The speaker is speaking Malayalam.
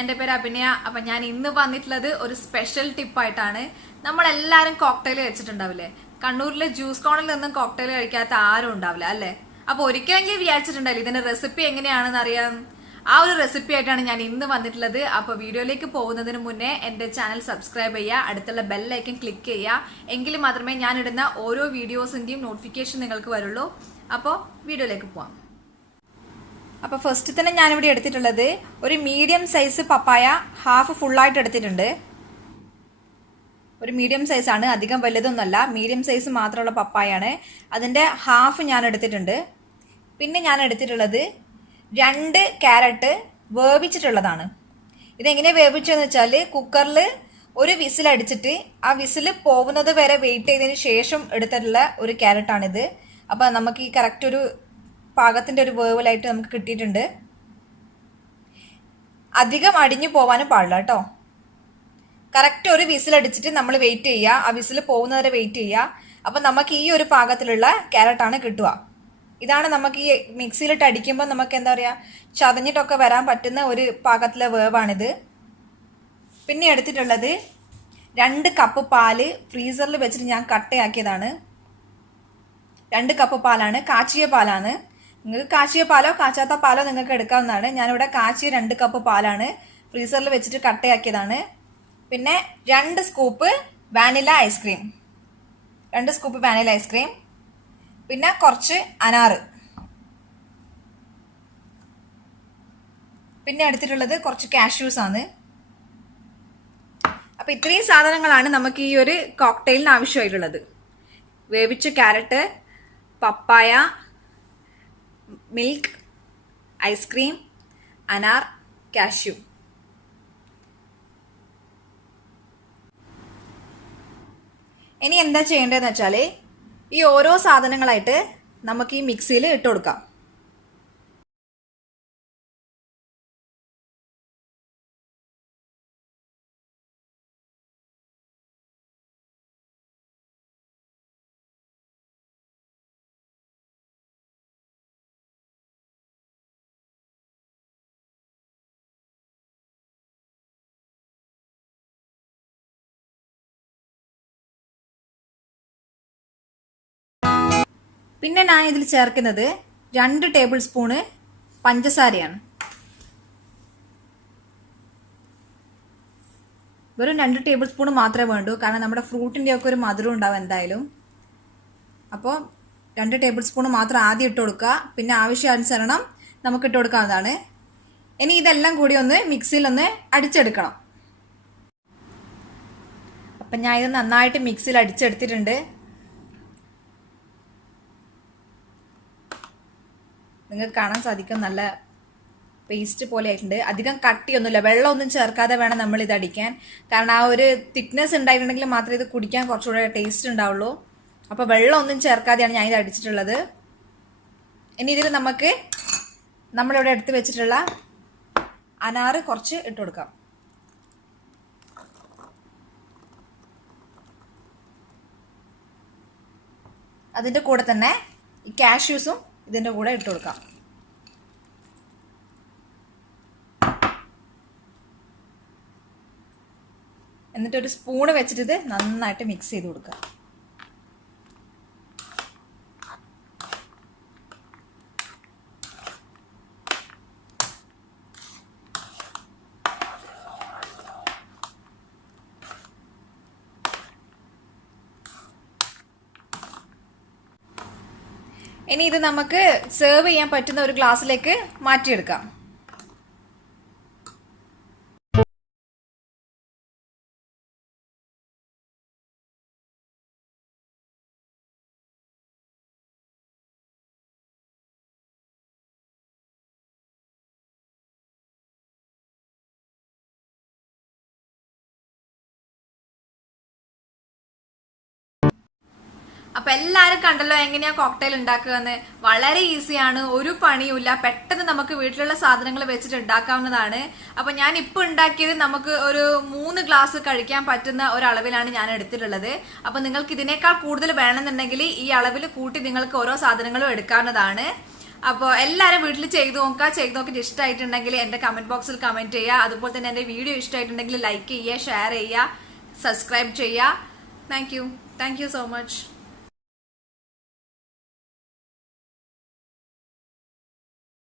എന്റെ പേര് അഭിനയ. അപ്പൊ ഞാൻ ഇന്ന് വന്നിട്ടുള്ളത് ഒരു സ്പെഷ്യൽ ടിപ്പായിട്ടാണ് നമ്മളെല്ലാരും കോക്ടെയിൽ കഴിച്ചിട്ടുണ്ടാവില്ലേ? കണ്ണൂരിലെ ജ്യൂസ് കോണിൽ നിന്നും കോക്ടെയിൽ കഴിക്കാത്ത ആരും ഉണ്ടാവില്ല അല്ലേ? അപ്പൊ ഒരിക്കലെങ്കിലും വിചാരിച്ചിട്ടുണ്ടാവില്ല ഇതിന്റെ റെസിപ്പി എങ്ങനെയാണെന്ന് അറിയാം? ആ ഒരു റെസിപ്പി ആയിട്ടാണ് ഞാൻ ഇന്ന് വന്നിട്ടുള്ളത്. അപ്പൊ വീഡിയോയിലേക്ക് പോകുന്നതിന് മുന്നേ എന്റെ ചാനൽ സബ്സ്ക്രൈബ് ചെയ്യുക അടുത്തുള്ള ബെല്ലൈക്കൻ ക്ലിക്ക് ചെയ്യുക. എങ്കിൽ മാത്രമേ ഞാൻ ഇടുന്ന ഓരോ വീഡിയോസിന്റെയും നോട്ടിഫിക്കേഷൻ നിങ്ങൾക്ക് വരുള്ളൂ. അപ്പോൾ വീഡിയോയിലേക്ക് പോവാം. അപ്പോൾ ഫസ്റ്റ് തന്നെ ഞാനിവിടെ എടുത്തിട്ടുള്ളത് ഒരു മീഡിയം സൈസ് പപ്പായ ഹാഫ് ഫുള്ളായിട്ട് എടുത്തിട്ടുണ്ട്. ഒരു മീഡിയം സൈസാണ് അധികം വലുതൊന്നുമല്ല. മീഡിയം സൈസ് മാത്രമുള്ള പപ്പായാണ്. അതിന്റെ ഹാഫ് ഞാൻ എടുത്തിട്ടുണ്ട്. പിന്നെ ഞാൻ എടുത്തിട്ടുള്ളത് രണ്ട് ക്യാരറ്റ് വേവിച്ചിട്ടുള്ളതാണ്. ഇതെങ്ങനെ വേവിച്ചതെന്ന് വെച്ചാൽ കുക്കറിൽ ഒരു വിസിൽ അടിച്ചിട്ട് ആ വിസിൽ പോകുന്നത് വരെ വെയിറ്റ് ചെയ്തതിന് ശേഷം എടുത്തിട്ടുള്ള ഒരു ക്യാരറ്റാണിത്. അപ്പോൾ നമുക്ക് ഈ കറക്റ്റ് ഒരു പാകത്തിന്റെ ഒരു വേവലായിട്ട് നമുക്ക് കിട്ടിയിട്ടുണ്ട്. അധികം അടിഞ്ഞു പോവാനും പാടില്ല കേട്ടോ. കറക്റ്റ് ഒരു വിസിൽ അടിച്ചിട്ട് നമ്മൾ വെയിറ്റ് ചെയ്യുക. ആ വിസിൽ പോകുന്നവരെ വെയിറ്റ് ചെയ്യുക. അപ്പം നമുക്ക് ഈ ഒരു പാകത്തിലുള്ള ക്യാരറ്റാണ് കിട്ടുക. ഇതാണ് നമുക്ക് ഈ മിക്സിയിലിട്ട് അടിക്കുമ്പോൾ നമുക്ക് എന്താ പറയുക ചതഞ്ഞിട്ടൊക്കെ വരാൻ പറ്റുന്ന ഒരു പാകത്തിലെ വേവാണിത്. പിന്നെ എടുത്തിട്ടുള്ളത് രണ്ട് കപ്പ് പാൽ ഫ്രീസറിൽ വെച്ചിട്ട് ഞാൻ കട്ടയാക്കിയതാണ്. രണ്ട് കപ്പ് പാലാണ് കാച്ചിയ പാലാണ്. നിങ്ങൾക്ക് കാച്ചിയ പാലോ കാച്ചാത്ത പാലോ നിങ്ങൾക്ക് എടുക്കാവുന്നതാണ്. ഞാനിവിടെ കാച്ചിയ രണ്ട് കപ്പ് പാലാണ് ഫ്രീസറിൽ വെച്ചിട്ട് കട്ടയാക്കിയതാണ്. പിന്നെ രണ്ട് സ്കൂപ്പ് വാനില ഐസ്ക്രീം രണ്ട് സ്കൂപ്പ് വാനില ഐസ്ക്രീം പിന്നെ കുറച്ച് അനാറ്. പിന്നെ എടുത്തിട്ടുള്ളത് കുറച്ച് കാഷ്യൂസ് ആണ്. അപ്പൊ ഇത്രയും സാധനങ്ങളാണ് നമുക്ക് ഈ ഒരു കോക്ടെയിലിന് ആവശ്യമായിട്ടുള്ളത്. വേവിച്ച കാരറ്റ് പപ്പായ മിൽക്ക് ഐസ്ക്രീം അനാർ കാഷ്യൂ. ഇനി എന്താ ചെയ്യേണ്ടതെന്ന് വെച്ചാൽ ഈ ഓരോ സാധനങ്ങളായിട്ട് നമുക്ക് ഈ മിക്സിയിൽ ഇട്ട് കൊടുക്കാം. പിന്നെ ഞാൻ ഇതിൽ ചേർക്കുന്നത് രണ്ട് ടേബിൾ സ്പൂണ് പഞ്ചസാരയാണ്. വെറും രണ്ട് ടേബിൾ സ്പൂൺ മാത്രമേ വേണ്ടൂ. കാരണം നമ്മുടെ ഫ്രൂട്ടിന്റെ ഒക്കെ ഒരു മധുരം ഉണ്ടാവും എന്തായാലും. അപ്പോൾ രണ്ട് ടേബിൾ സ്പൂൺ മാത്രം ആദ്യം ഇട്ട് കൊടുക്കുക. പിന്നെ ആവശ്യാനുസരണം നമുക്ക് ഇട്ട് കൊടുക്കാവുന്നതാണ്. ഇനി ഇതെല്ലാം കൂടി ഒന്ന് മിക്സിയിൽ ഒന്ന് അടിച്ചെടുക്കണം. അപ്പം ഞാൻ ഇത് നന്നായിട്ട് മിക്സിയിൽ അടിച്ചെടുത്തിട്ടുണ്ട്. നിങ്ങൾക്ക് കാണാൻ സാധിക്കും. നല്ല പേസ്റ്റ് പോലെ ആയിട്ടുണ്ട്. അധികം കട്ടിയൊന്നുമില്ല. വെള്ളമൊന്നും ചേർക്കാതെ വേണം നമ്മൾ ഇത് അടിക്കാൻ. കാരണം ആ ഒരു തിക്നെസ് ഉണ്ടായിട്ടുണ്ടെങ്കിൽ മാത്രമേ ഇത് കുടിക്കാൻ കുറച്ചുകൂടെ ടേസ്റ്റ് ഉണ്ടാവുള്ളൂ. അപ്പോൾ വെള്ളമൊന്നും ചേർക്കാതെയാണ് ഞാൻ ഇത് അടിച്ചിട്ടുള്ളത്. ഇനി ഇതിൽ നമുക്ക് നമ്മളിവിടെ എടുത്ത് വെച്ചിട്ടുള്ള അനാറ് കുറച്ച് ഇട്ട് കൊടുക്കാം. അതിന്റെ കൂടെ തന്നെ ഈ കാഷ്യൂസും ഇതിന്റെ കൂടെ ഇട്ട് കൊടുക്കാം. എന്നിട്ടൊരു സ്പൂണ് വെച്ചിട്ട് ഇത് നന്നായിട്ട് മിക്സ് ചെയ്ത് കൊടുക്കുക. ഇനി ഇത് നമുക്ക് സെർവ് ചെയ്യാൻ പറ്റുന്ന ഒരു ഗ്ലാസ്സിലേക്ക് മാറ്റിയെടുക്കാം. അപ്പൊ എല്ലാരും കണ്ടല്ലോ എങ്ങനെയാ കോക്ടെയിൽ ഉണ്ടാക്കുക എന്ന് വളരെ ഈസിയാണ് ഒരു പണിയുമില്ല. പെട്ടെന്ന് നമുക്ക് വീട്ടിലുള്ള സാധനങ്ങൾ വെച്ചിട്ട് ഉണ്ടാക്കാവുന്നതാണ്. അപ്പൊ ഞാൻ ഇപ്പൊ ഉണ്ടാക്കിയത് നമുക്ക് ഒരു മൂന്ന് ഗ്ലാസ് കഴിക്കാൻ പറ്റുന്ന ഒരളവിലാണ് ഞാൻ എടുത്തിട്ടുള്ളത്. അപ്പൊ നിങ്ങൾക്ക് ഇതിനേക്കാൾ കൂടുതൽ വേണമെന്നുണ്ടെങ്കിൽ ഈ അളവിൽ കൂട്ടി നിങ്ങൾക്ക് ഓരോ സാധനങ്ങളും എടുക്കാവുന്നതാണ്. അപ്പോൾ എല്ലാവരും വീട്ടിൽ ചെയ്തു നോക്കുക. ചെയ്തു നോക്കിയിട്ട് ഇഷ്ടമായിട്ടുണ്ടെങ്കിൽ എന്റെ കമന്റ് ബോക്സിൽ കമന്റ് ചെയ്യുക. അതുപോലെ തന്നെ എന്റെ വീഡിയോ ഇഷ്ടമായിട്ടുണ്ടെങ്കിൽ ലൈക്ക് ചെയ്യുക ഷെയർ ചെയ്യുക സബ്സ്ക്രൈബ് ചെയ്യുക. Thank you thank you so much